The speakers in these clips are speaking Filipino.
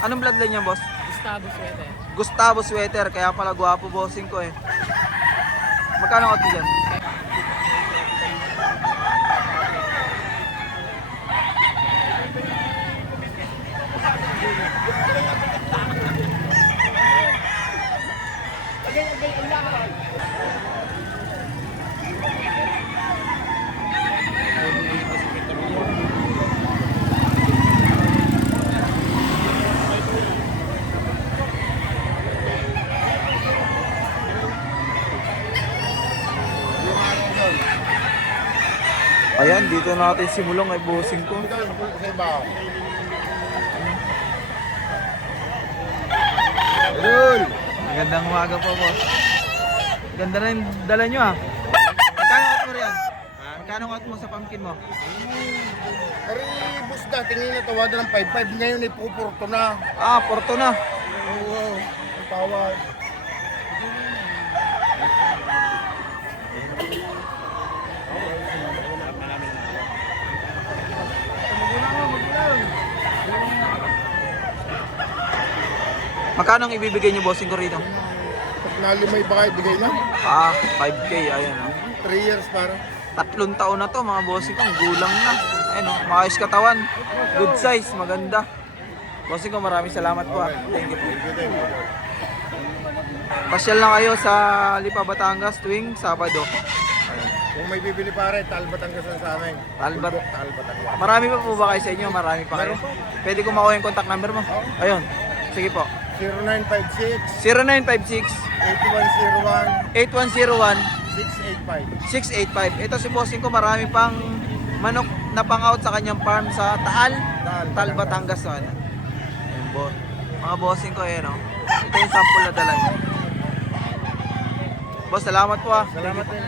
Anong bloodline niya, boss? Gustavo Sweater. Gustavo Sweater, kaya pala gwapo bossing ko eh. Magkano out dyan? Ayan, dito natin simulong ay bossing ko. Idol! Magandang umaga po, boss. Ganda na yung dala nyo ah. Magkano out mo riyan? Magkano out mo sa pumpkin mo? Ari, boss na, tingin na tawada ng 5-5. Ngayon ay pupurto na. Ah, porto na. Oo, ang tawad. Magkano ang ibibigay nyo bossing ko rito? Pag nalimay ba kayo, bigay na? Ah, 5K, ayan ah. 3 years para. 3 taon na to mga bossing ko, ang gulang na. Ayun oh, maayos katawan. Good size, maganda. Bossing ko, maraming salamat po ah. Thank you po. Pasyal lang kayo sa Lipa, Batangas tuwing Sabado. Kung may bibili pare, Talbat ang kasal sa amin. Talbat. Talbat ang Marami pa po ba kayo sa inyo? Marami pa kayo. Pwede ko makuha yung contact number mo? Ayun. Sige po. 0956 0956 8101 8101 685. 685. Ito si bossing ko, marami pang manok na pang-out sa kanyang farm sa Taal, Batangas. So, ano. Ayun, mga bossing ko, ayan o. Ito yung sample na dala niya. Boss, salamat po ah. Salamat din.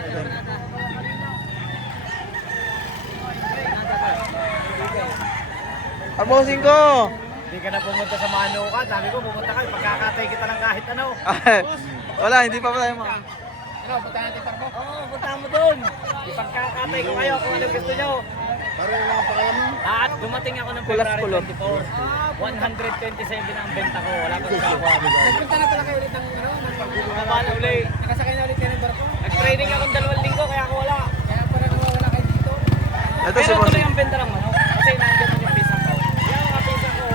Bossing ko! Hindi ka na pumunta sa Manukan. Sabi ko, pumunta kayo. Pagkakatay kita ng kahit ano. Wala, hindi pa tayo mga. Ano, punta natin parko? Oo, punta mo doon. Ipagkakatay ko kayo kung ano gusto nyo. Pare, wala kang pakialaman. At dumating ako ng Kulas February kulot. 24. 127 ang benta ko. Wala pa sa ako. Nagpunta na pala kayo ulit ng ano? Nagpunta ulit. Nakasakay na ulit kayo ng barko? Nag-training ako 2 linggo kaya ako wala. Kaya pala nawawala kayo dito. Ito si Pero bossing. tuloy ang benta ng manok. Kasi nandiyan mo yung pisa ko. Yan ang pisa ko.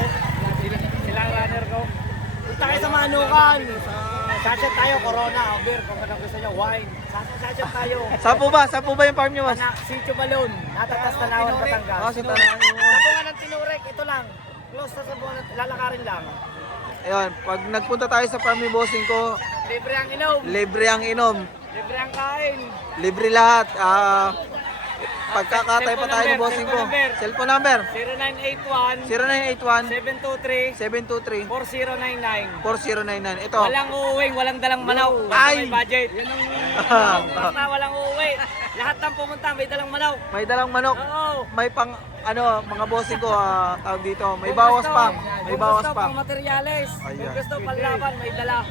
Sila ang runner ko. Punta kayo sa Manukan. Sachet tayo, Corona, beer, kung ano gusto nyo, wine. Sachet tayo. Saan po ba yung farm nyo, boss? Sitio Balon, Natatas, Tanawan, Batangas. Oh, sa Tanawan. Sa bunga ng Tinurek, ito lang. Close na sa bunga, lalakarin lang. Ayun, pag nagpunta tayo sa farm ni bossing ko, Libre ang inom, libre ang inom, libre ang kain. libre lahat. Pagkakatay pa tayo ni bossing ko. Cellphone number 0981 0981 723 723 4099. 4099. Ito. Walang uuwing, walang dalang manaw. Ay! May budget. Yan ang walang uuwi. Lahat ng pumunta may dalang manaw. May dalang manok. Oo. May pang mga bossing ko tawag dito. May bawas pa. May bawas Kung gusto pa. pang materyales. Kung Ayan. gusto panlaban, may dala.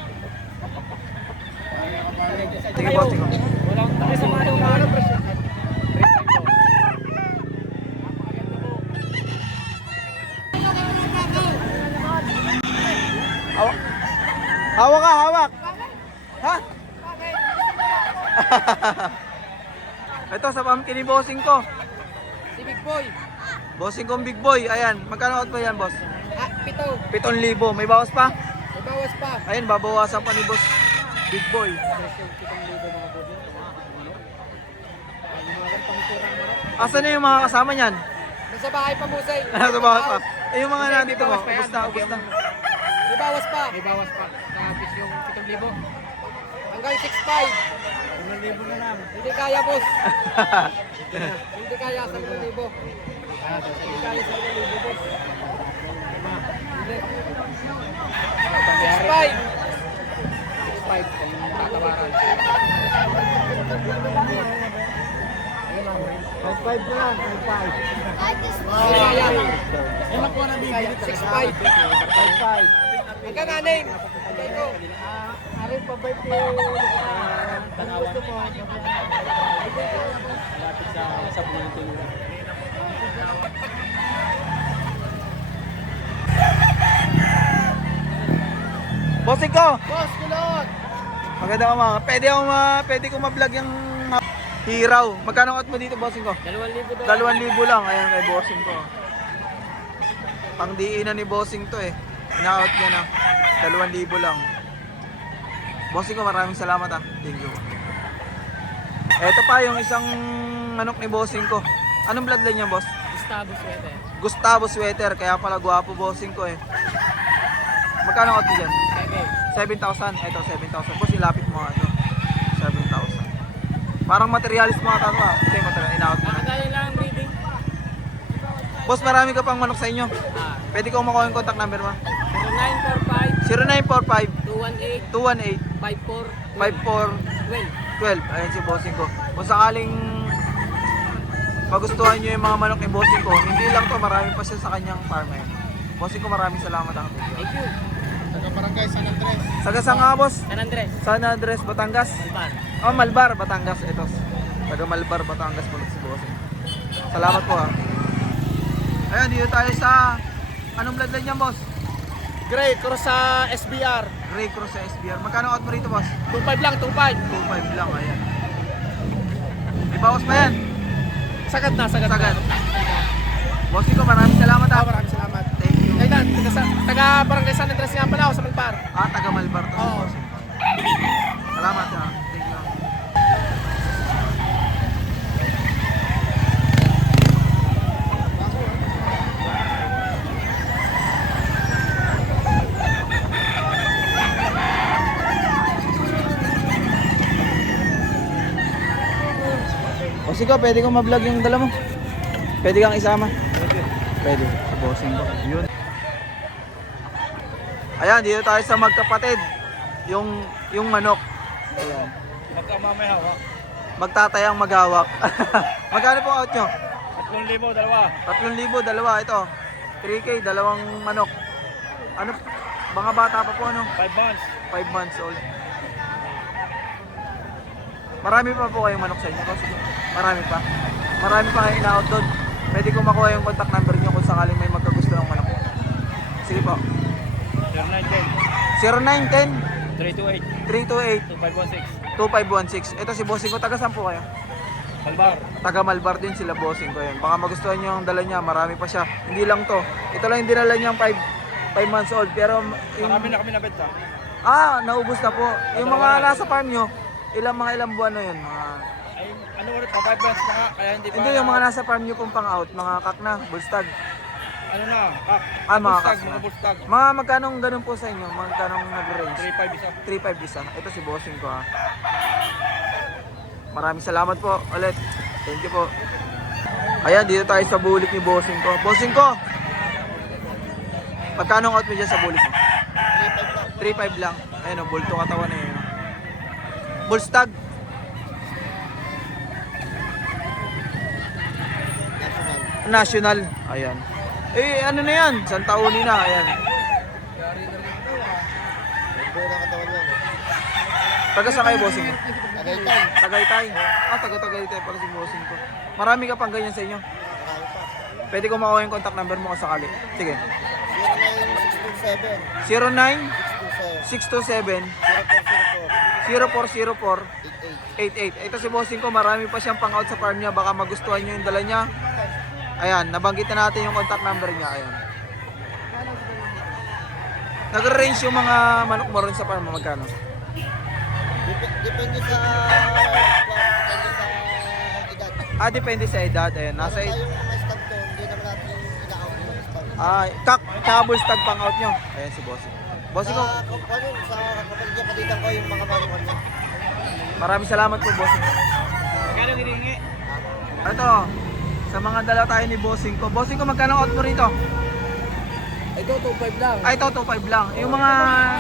Sige bossing ko. Walang tayo sa manaw. Hawak ka, hawak. Ha? Ito sa pumpkin ni bossing ko. Si Big Boy. Bossing kong big boy. Ayan, magkano out mo yan, boss? 7. 7,000. May bawas pa? May bawas pa. Ayun, babawasan pa ni boss. Big boy. Asan na yung mga kasama niyan? Nasa bahay pa mo, Say. Nasa bawas pa. Eh, yung mga nandito mo, ubos na. May bawas pa. May bawas pa. Tapos yung 7,000. Hanggang 6,500. 5,000 na lang. Hindi kaya, boss. Hindi kaya 7,000. Hindi kaya 7,000, boss. Hindi. 6,500. 6,500. Yung tatawaran. 5,500 na lang. 5,500. Hindi kaya. Yung nakuha na bibili. 6,500. 5,500. Hanggang naning. Ito. Arin pa ba ito? Ano gusto mo? Malapit sa buong tinura. Bossing ko! Boss, kulot! Maganda ka mga. Pwede ko ma-vlog yung hiraw. Magkano out mo dito, bossing ko? 2,000 2,000 lang. Ayan kay bossing ko. Pang diinan ni bossing to eh. Ina-out niya na. 2,000 lang. Bossing ko, maraming salamat ah. Thank you. Eto pa yung isang manok ni bossing ko. Anong bloodline niya, boss? Gustavo Suete. Gustavo Sweater. Kaya pala gwapo bossing ko eh. Magkano out mo dyan? 7,000. Eto, 7,000. Boss, ilapit mo ano. 7,000. Parang materialis mga tanong ah. Hindi, material. Ina-out mo na. Nakagaya lang ang breeding. Boss, marami ka pang manok sa inyo. Ah, Pwede ko makuha yung contact number mo. 0945 0945 218 218 54 54 12. Ayan si bossing ko. Kung sakaling magustuhan nyo yung mga manok ni bossing ko, hindi lang to, marami pa siya sa kanyang farm eh. Bossing ko, maraming salamat ako. Thank you. Taga Barangay San Andres. Saga sa nga, boss? San Andres. San Andres, Batangas? Alban. Oh, Malbar, Batangas. Ito. Taga Malbar, Batangas po si bossing. Salamat po ha. Ayan, dito tayo sa anong bloodline niya, boss? Gray, cross sa SBR. Gray Cross sa SBR. Magkano out mo rito, boss? 2.5 lang, 2.5. 2.5 lang, ayan. May bawas pa yan. Sagad na, sagad, Sagad. na. Bossing ko, maraming salamat ha. Maraming salamat. Thank you. Ay, Dan, taga Barangay San Andres nga pala ako sa Malpar. Taga Malbar to si Oo. bossing ko. Salamat ha. Thank you. Bossing ko, pwede ko ma-vlog yung dala mo. Pwede kang isama. Pwede. Sa bossing ko. Yun. Ayan, dito tayo sa magkapatid. Yung manok. Ayan. Magkamamay hawa. Magtatayang maghawak. Magkano po out nyo? 3,000, dalawa. 3,000, dalawa. Ito. 3K, dalawang manok. Ano? Mga bata pa po ano? 5 months. 5 months old. Marami pa po kayong manok sa inyo. Kasi marami pa. Marami pa kayong ina-out doon. Pwede ko makuha yung contact number nyo kung sakaling may magkagusto ng manok. Sige po. 0910 0910 328 328 2516. 2516. Ito si bossing ko. Taga saan po kayo? Malbar. Taga Malbar din sila bossing ko yan. Baka magustuhan nyo yung dala niya. Marami pa siya. Hindi lang to. Ito lang yung dinala niyang 5 months old. Pero yung... Marami na kami nabenta. Naubos na po. Yung mga nasa farm nyo, ilang buwan na yun? Mga... Ay, ano ulit pa? 5 months pa nga. Kaya hindi pa. Hindi, yung mga nasa farm nyo pong pang out. Mga kak na, bullstag. Ano na? Kak. Mga Bullstag, kak na. mga bullstag. Mga magkanong ganun po sa inyo? Magkanong nag-range? 3.5 isa. 3.5 isa. Ito si bossing ko ha. Maraming salamat po ulit. Thank you po. Ayan, dito tayo sa bulik ni bossing ko. Bossing ko! Magkano out mo dyan sa bulik mo? 3.5 lang. Ayun o, bulto katawan na yun. Bullstag. National. Ayan. Eh, ano na yan? Santauni na. Ayan. Taga sa kayo, bossing ko? Tagaytay. Taga-Tagaytay pala si bossing ko. Marami ka pang ganyan sa inyo? Pwede ko makuha yung contact number mo kung sakali. Sige. 09 627 0404 88. Ito si bossing ko, marami pa siyang pang out sa farm niya. Baka magustuhan niyo yung dala niya. Ayan, nabanggit na natin yung contact number niya. Ayan. Nag-range yung mga manok mo rin sa farm mo, magkano? Depende sa edad. Depende sa edad. Ayan, nasa Yung mga stock doon, hindi naman natin ina-out yung stock. kakabol stag pang out nyo. Ayan si bossing. Bossing ko, Sa kapatid niya, palitan ko yung mga bago niya. maraming salamat po, bossing. Magkano hiningi? Ito, sa mga dala tayo ni bossing ko. Bossing ko, magkano out mo rito? Ito, 2.5 lang. Ito, 2.5 lang. Yung mga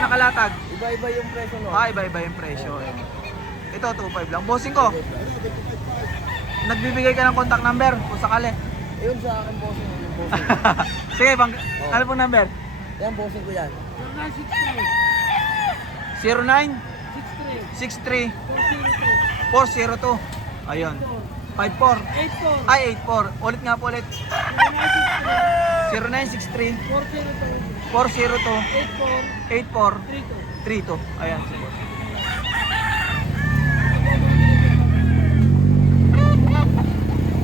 nakalatag. Iba-iba yung presyo, no? Iba-iba yung presyo. Ito, 2.5 lang. Bossing ko, nagbibigay ka ng contact number kung sakali. Ayun sa akin, bossing. Yung bossing. Sige, ano pong number? Yan, bossing ko yan. 09 63 402. Ayun. 54. Ay, 84. Ulit nga po ulit. 0963 402 84 3-2. Ayan.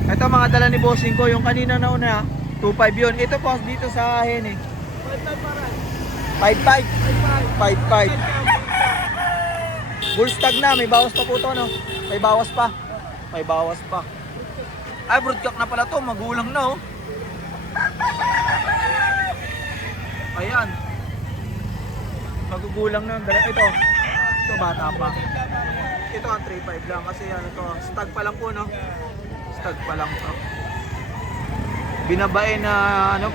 Ito mga dala ni bossing ko. Yung kanina na una, 2.5 yun. Ito po dito sa ahin eh. 5.5. 5.5. Bull stag na. May bawas pa po to, no? May bawas pa. May bawas pa. Ay, broodcock na pala to. Magulang na, oh. Ayan. Magugulang na. Ito. Ito bata pa. Ito ang 3.5 lang. Kasi ano to. Stag pa lang po, no? Stag pa lang to. Binabay na ano.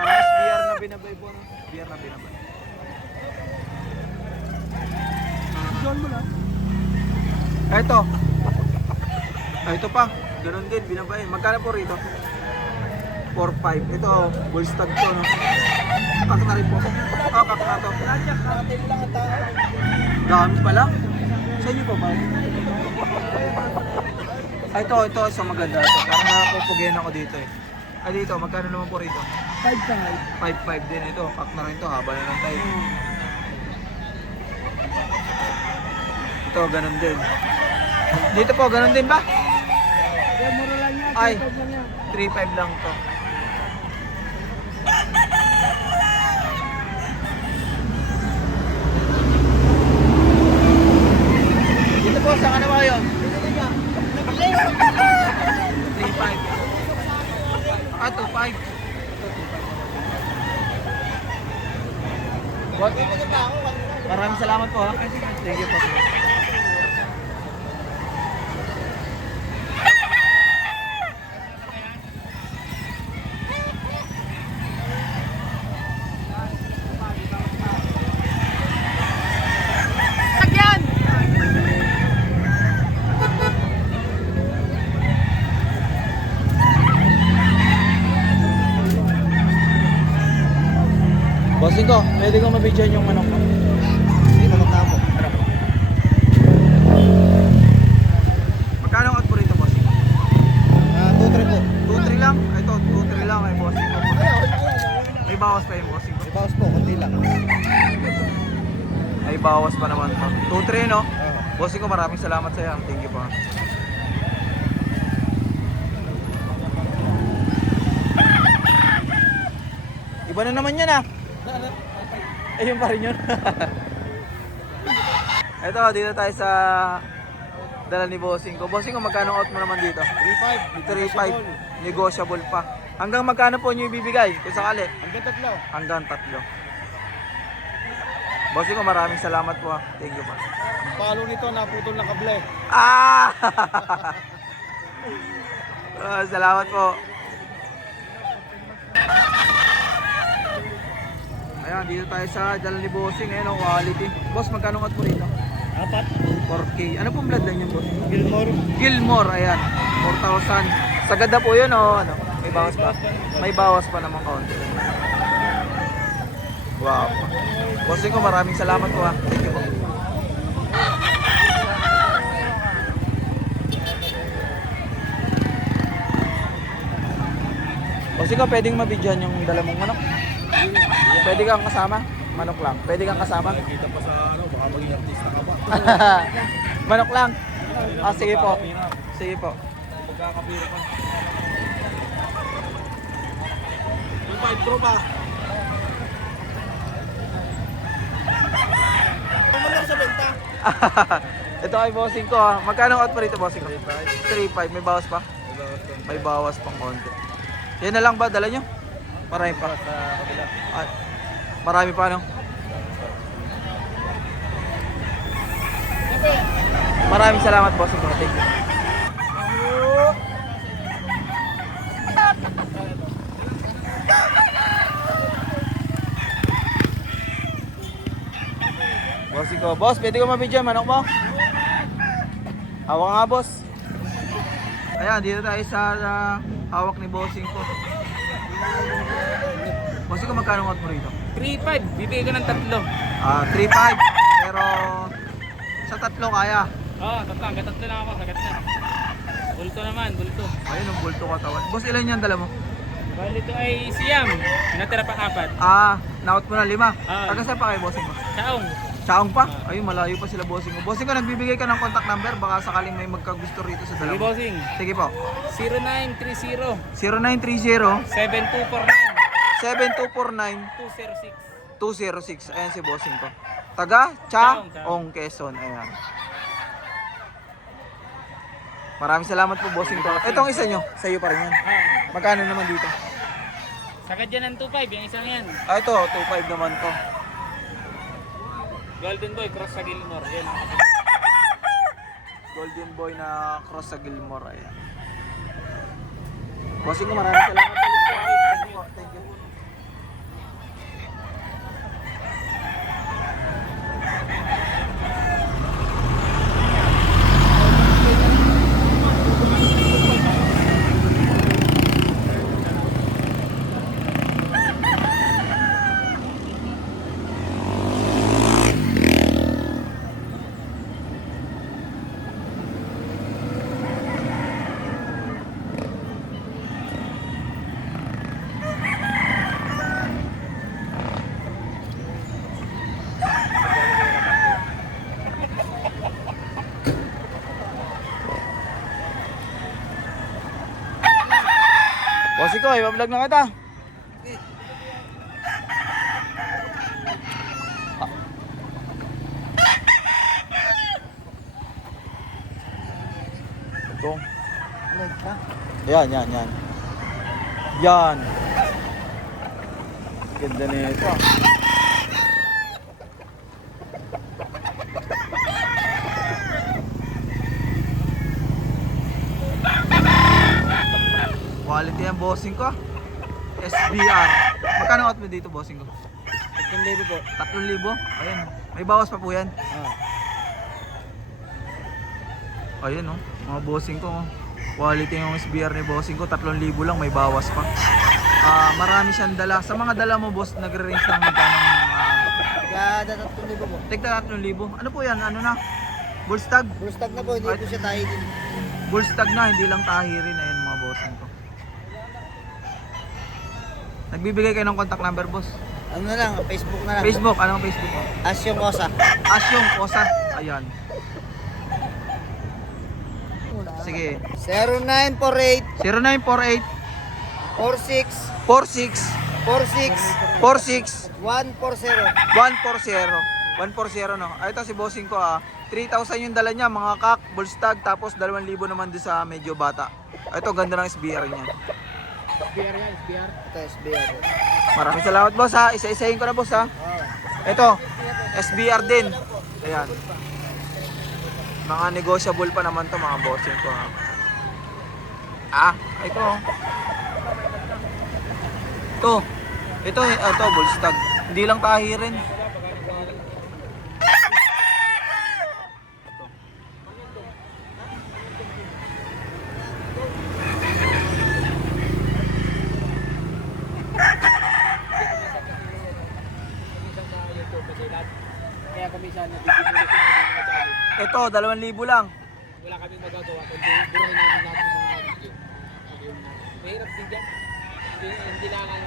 Ang SBR na binabay po, no? SBR na binabay. John mo lang. Ito. Ito pa. Ganun din. Binabay. Magkano po rito? 4.5. Ito, bull stag to, no? Kak na rin po. Kak na to. Dami pala. Sa inyo po ba? Ito, isa maganda ito. Parang nakapupugyan ako dito eh. Dito, magkano naman po rito? 5.5. 5.5 din ito. Kak na rin to. Haba na lang tayo. Ito, ganun din. Dito po, ganun din ba? Ay, 3.5 lang to. Dito po, saan ka na ba kayo? 3.5. 2.5. What? Maraming salamat po ha. Thank you po. Bossing ko, pwede ko mabidyan yung manok ko. Hindi, manok na ako. Magkano ang out po rito, bossing? 2-3 po. 2-3 lang? Ito, 2-3 lang ay bossing ko. May bawas pa yung bossing ko. May bawas po, konti lang. May bawas pa naman to. 2-3 no? Bossing ko, maraming salamat sa iyo. Thank you po. Iba na naman yan ah. Ayun pa rin yun. Ito, dito tayo sa dala ni bossing ko. Bossing ko, magkano out mo naman dito? 3.5. 3.5. Negotiable pa. Hanggang magkano po nyo ibibigay kung sakali? Hanggang 3. Hanggang 3. Bossing ko, maraming salamat po ha. Thank you po. Ang palo nito, naputol na kable. Ah! Salamat po. Ayan, dito tayo sa dala ni bossing. Ayan, quality. Boss, magkano out po rito? 4K. Ano pong bloodline yung boss? Gilmore, ayan. 4,000. Sagad na po yun, o ano? May bawas pa? May bawas pa naman kaunti. Wow. Bossing ko, maraming salamat po ha. Thank you po. Bossing ko, pwedeng mabidyan yung dala mong manok? Pwede kang kasama? Manok lang. Pwede kang kasama? Kita pa sa ano, baka maging artista ka pa. Manok lang. Ah, sige po. Sige po. Magkakapiro pa. Yung 5 Pro pa. Ano mo sa benta? Ito kay bossing ko ha. Magkano out pa rito bossing ko? 3.5. May bawas pa? May bawas pang konti. Yan na lang ba? Dala nyo? Marami pa. Ah, marami pa no? Maraming salamat bossing ko. Thank you. Bossing ko. Boss, pwede ko mabidyan manok mo? Hawak nga boss. Ayan, dito tayo sa hawak ni bossing ko. Bossing ko, magkano out mo rito? 3.5, bibigay ko ng 3. 3.5. Pero sa 3 kaya. Oo, hanggang 3 lang ako, sagat na. Bulto naman, bulto. Ayun ang bulto katawan. Boss, ilan yung dala mo? Bali ito ay siyam, natira pa 4. Naut mo na 5. Ah. Taga saan pa kayo, bossing mo? Chaong. Chaong pa? Ayun, malayo pa sila, bossing mo. Bossing ko, nagbibigay ka ng contact number. Baka sakaling may magkagusto rito sa Sige, dalawa. bossing. Sige po. 0930 0930 7249 7249 206. 206. Ayan si bossing ko. Taga Chaong. Chaong, Quezon. Ayan. Maraming salamat po, bossing ko. Itong isa nyo, sa iyo pa rin yan. Magkano naman dito? Sagad yan ng 2.5, yung isang yan. Ah, ito, 2.5 naman to. Golden Boy, cross sa Gilmore. Yan. Golden Boy na cross sa Gilmore. Ayan. Bossing ko, maraming salamat ulit po. Thank you. Thank you. Bossing ko, iba-vlog na kita. Ito. Yan, yan, yan. Yan. Ganda nito. Quality ang bossing ko. SBR. Magkano out mo dito, bossing ko? 3,000 po. 3,000? Ayan. May bawas pa po yan. Ayan oh. Mga bossing ko. Oh. Quality yung SBR ni bossing ko. 3,000 lang. May bawas pa. Marami siyang dala. Sa mga dala mo, boss, nagre-range ng magkano? Kada 3,000 po. Tigta 3,000. Ano po yan? Ano na? Bullstag? Bullstag na po, hindi po siya tayo din. Bullstag na. Hindi lang tahirin. Ayan mga bossing ko. Nagbibigay kayo ng contact number, boss? Ano na lang, Facebook na lang. Facebook. Anong Facebook mo? Asyong Kosa. Asyong Kosa. Ayan. Sige. 0948 0948 46 46 46 46 140. 140 no. Ito si bossing ko 3,000 yung dala niya, mga kak, bullstag, tapos 2,000 naman din sa medyo bata. Ito ganda ng SBR niya. SBR yan, SBR. Ito, SBR. Maraming salamat, boss ha. Isa-isahin ko na, boss ha. Ito, SBR din. Ayan. Mga negotiable pa naman to, mga bossing ko ha. Ito. Ito, bullstag. Hindi lang tahirin. Kaya kami sana bibili sa mga channel. Ito, 2,000 lang. Wala kaming magagawa kundi burahin namin lahat ng mga video. Mahirap din dyan. Hindi lang ano.